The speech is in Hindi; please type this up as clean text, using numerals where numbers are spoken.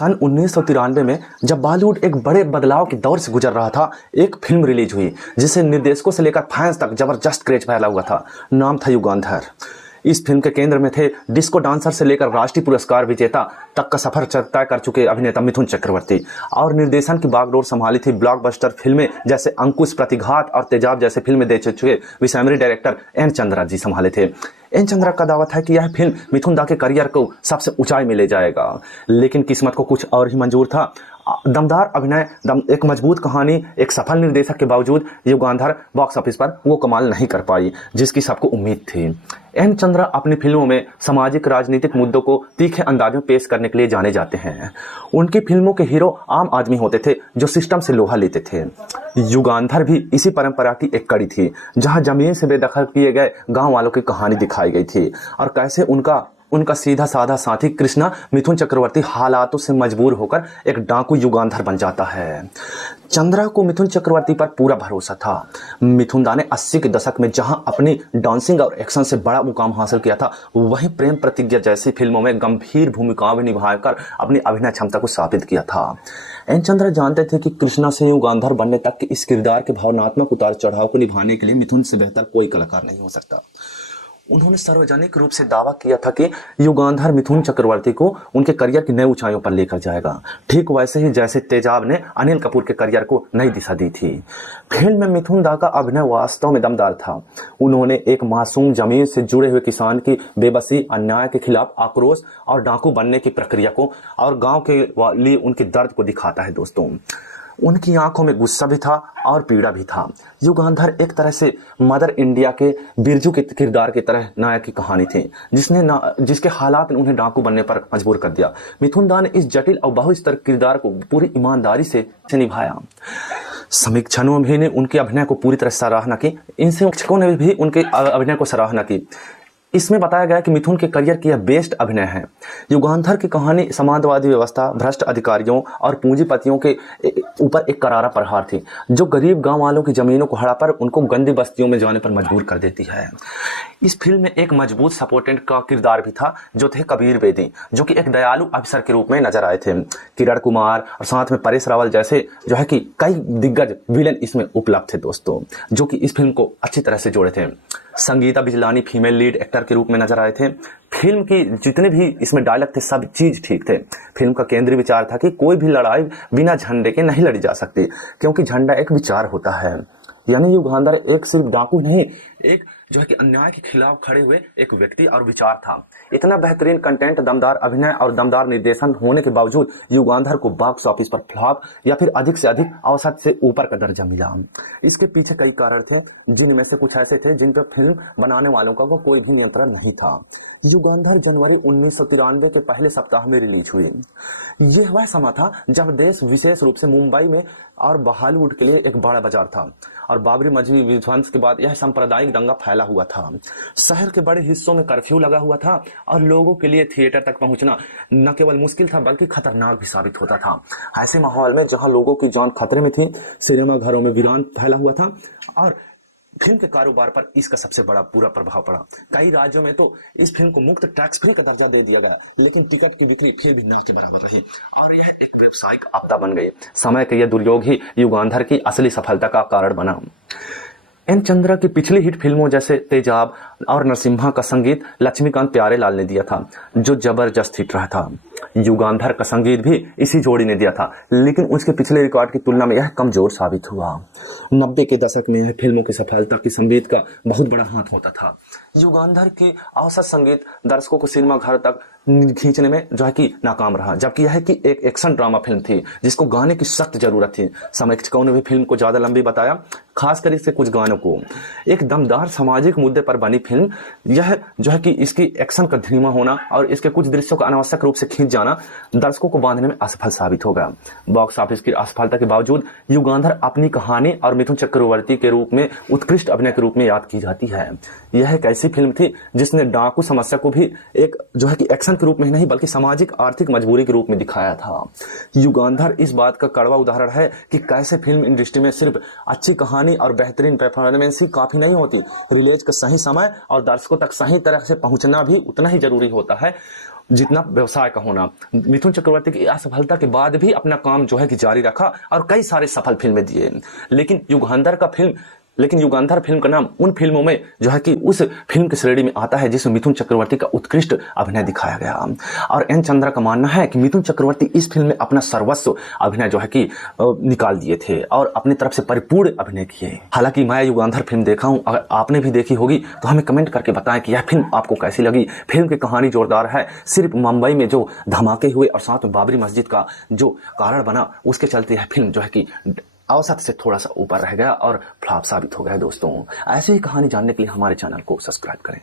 सन 1993 में जब बॉलीवुड एक बड़े बदलाव के दौर से गुजर रहा था, एक फिल्म रिलीज हुई जिसे निर्देशकों से लेकर फैंस तक जबरदस्त क्रेज फैला हुआ था। नाम था युगांधर। इस फिल्म के केंद्र में थे डिस्को डांसर से लेकर राष्ट्रीय पुरस्कार विजेता तक का सफर तय कर चुके अभिनेता मिथुन चक्रवर्ती, और निर्देशन की बागडोर संभाली थी ब्लॉकबस्टर फिल्में जैसे अंकुश, प्रतिघात और तेजाब जैसे फिल्में दे चुके विषयमरी डायरेक्टर एन चंद्रा जी संभाले थे। एन चंद्रा का दावा था कि यह फिल्म मिथुन दा के करियर को सबसे ऊंचाई में ले जाएगा, लेकिन किस्मत को कुछ और ही मंजूर था। दमदार अभिनय, एक मजबूत कहानी, एक सफल निर्देशक के बावजूद युगांधर बॉक्स ऑफिस पर वो कमाल नहीं कर पाई जिसकी सबको उम्मीद थी। एन चंद्रा अपनी फिल्मों में सामाजिक राजनीतिक मुद्दों को तीखे अंदाज में पेश करने के लिए जाने जाते हैं। उनकी फिल्मों के हीरो आम आदमी होते थे जो सिस्टम से लोहा लेते थे। युगांधर भी इसी परंपरा की एक कड़ी थी, जहां जमीन से बेदखल किए गए गांव वालों की कहानी दिखाई गई थी और कैसे उनका सीधा साधा साथी कृष्णा मिथुन चक्रवर्ती हालातों से मजबूर होकर एक डाकू युगांधर बन जाता है। चंद्रा को मिथुन चक्रवर्ती पर पूरा भरोसा था। मिथुन दा ने 80 के दशक में जहां अपनी डांसिंग और एक्शन से बड़ा मुकाम हासिल किया था, वहीं प्रेम प्रतिज्ञा जैसी फिल्मों में गंभीर भूमिकाएं भी निभाकर अपनी अभिनय क्षमता को साबित किया था। एन चंद्रा जानते थे कि कृष्णा से युगांधर बनने तक के इस किरदार के भावनात्मक उतार चढ़ाव को निभाने के लिए मिथुन से बेहतर कोई कलाकार नहीं हो सकता। उन्होंने सार्वजनिक रूप से दावा किया था कि युगांधर मिथुन चक्रवर्ती को उनके करियर की नई ऊंचाइयों पर लेकर जाएगा, ठीक वैसे ही जैसे तेजाब ने अनिल कपूर के करियर को नई दिशा दी थी। फिल्म में मिथुन दा का अभिनय वास्तव में दमदार था। उन्होंने एक मासूम जमीन से जुड़े हुए किसान की बेबसी, अन्याय के खिलाफ आक्रोश और डाकू बनने की प्रक्रिया को और गाँव के लिए उनके दर्द को दिखाता है। दोस्तों, उनकी आंखों में गुस्सा भी था और पीड़ा भी था। युगांधर एक तरह से मदर इंडिया के बिरजू के किरदार की तरह नायक की कहानी थी, जिसके हालात ने उन्हें डाकू बनने पर मजबूर कर दिया। मिथुन दा ने इस जटिल और बहुस्तर किरदार को पूरी ईमानदारी से निभाया। समीक्षकों ने उनके अभिनय को पूरी तरह सराहना की। इन समीक्षकों ने भी उनके अभिनय को सराहना की। इसमें बताया गया कि मिथुन के करियर की यह बेस्ट अभिनय है। युगांधर की कहानी समाजवादी व्यवस्था, भ्रष्ट अधिकारियों और पूंजीपतियों के ऊपर एक करारा प्रहार थी, जो गरीब गांव वालों की जमीनों को हड़पकर उनको गंदी बस्तियों में जाने पर मजबूर कर देती है। इस फिल्म में एक मजबूत सपोर्टेंट का किरदार भी था, जो थे कबीर बेदी, जो कि एक दयालु अफसर के रूप में नजर आए थे। किरण कुमार और साथ में परेश रावल जैसे जो है कि कई दिग्गज विलेन इसमें उपलब्ध थे दोस्तों, जो कि इस फिल्म को अच्छी तरह से जोड़े थे। Sangeeta Bijlani female lead actor के रूप में नजर आए थे। फिल्म की जितने भी इसमें डायलॉग थे, सब चीज ठीक थे। फिल्म का केंद्रीय विचार था कि कोई भी लड़ाई बिना झंडे के नहीं लड़ी जा सकती, क्योंकि झंडा एक विचार होता है। यानी युगांधर एक सिर्फ डाकू नहीं, एक जो है कि अन्याय के खिलाफ खड़े हुए एक व्यक्ति और विचार था। इतना बेहतरीन कंटेंट, दमदार अभिनय और दमदार निर्देशन होने के बावजूद युगांधर को बॉक्स ऑफिस पर फ्लॉप या फिर अधिक से अधिक औसत से ऊपर का दर्जा मिला। इसके पीछे कई कारण थे, जिनमें से कुछ ऐसे थे जिन पर फिल्म बनाने वालों का कोई भी नियंत्रण नहीं था। युगांधर जनवरी 1993 के पहले सप्ताह में रिलीज हुई। यह वह समय था जब देश विशेष रूप से मुंबई में और बॉलीवुड के लिए एक बड़ा बाजार था, और बाबरी मस्जिद विध्वंस के बाद यह सांप्रदायिक दंगा फैला हुआ था। शहर के बड़े हिस्सों में कर्फ्यू लगा हुआ था और लोगों के लिए थिएटर तक पहुंचना न केवल मुश्किल था बल्कि खतरनाक भी साबित होता था। ऐसे माहौल में जहां लोगों की जान खतरे में थी, सिनेमा घरों में वीरान फैला हुआ था और फिल्म के कारोबार पर इसका सबसे बड़ा बुरा प्रभाव पड़ा। कई राज्यों में तो इस फिल्म को मुक्त टैक्स फिल्म का दर्जा दे दिया गया, लेकिन टिकट की बिक्री फिर भी न के बराबर रही और यह एक व्यावसायिक आपदा बन गई। समय का यह दुर्योग ही युगांधर की असली सफलता का कारण बना। एन चंद्रा की पिछली हिट फिल्मों जैसे तेजाब और नरसिम्हा का संगीत लक्ष्मीकांत प्यारेलाल ने दिया था, जो जबरदस्त हिट रहा था। युगांधर का संगीत भी इसी जोड़ी ने दिया था, लेकिन उसके पिछले रिकॉर्ड की तुलना में यह कमजोर साबित हुआ। 90 के दशक में यह फिल्मों की सफलता की संगीत का बहुत बड़ा हाथ होता था। युगांधर की औसत संगीत दर्शकों को सिनेमा घर तक खींचने में जो है कि नाकाम रहा, जबकि यह कि एक एक्शन ड्रामा फिल्म थी जिसको गाने की सख्त जरूरत थी। समीक्षकों ने भी फिल्म को ज्यादा लंबी बताया, खासकर इससे कुछ गानों को। एक दमदार सामाजिक मुद्दे पर बनी फिल्म यह जो है कि इसकी एक्शन का धीमा होना और इसके कुछ दृश्यों का अनावश्यक रूप से खींच जाना दर्शकों को बांधने में असफल साबित हो गया। बॉक्स ऑफिस की असफलता के बावजूद युगांधर अपनी कहानी और मिथुन चक्रवर्ती के रूप में उत्कृष्ट अभिनय के रूप में याद की जाती है। यह एक ऐसी फिल्म थी जिसने डाकू समस्या को भी एक जो है कि एक्शन के रूप में नहीं बल्कि सामाजिक आर्थिक मजबूरी के रूप में दिखाया था। युगांधर इस बात का कड़वा उदाहरण है कि कैसे फिल्म इंडस्ट्री में सिर्फ अच्छी कहानी और बेहतरीन परफॉर्मेंस ही काफी नहीं होती, रिलीज का सही समय और दर्शकों तक सही तरह से पहुंचना भी उतना ही जरूरी होता है। जितना व्यवसाय का होना। मिथुन चक्रवर्ती की असफलता के बाद भी अपना काम जो है कि जारी रखा और कई सारे सफल फिल्में दिए। लेकिन युगंधर फिल्म का नाम उन फिल्मों में जो है कि उस फिल्म की श्रेणी में आता है जिसमें मिथुन चक्रवर्ती का उत्कृष्ट अभिनय दिखाया गया। और एन चंद्रा का मानना है कि मिथुन चक्रवर्ती इस फिल्म में अपना सर्वस्व अभिनय जो है कि निकाल दिए थे और अपनी तरफ से परिपूर्ण अभिनय किए। हालांकि मैं युगंधर फिल्म देखा हूं, अगर आपने भी देखी होगी तो हमें कमेंट करके बताएं कि यह फिल्म आपको कैसी लगी। फिल्म की कहानी जोरदार है। सिर्फ मुंबई में जो धमाके हुए और साथ में बाबरी मस्जिद का जो कारण बना, उसके चलते यह फिल्म जो है कि औसत से थोड़ा सा ऊपर रह गया और फ्लॉप साबित हो गया। दोस्तों, ऐसी ही कहानी जानने के लिए हमारे चैनल को सब्सक्राइब करें।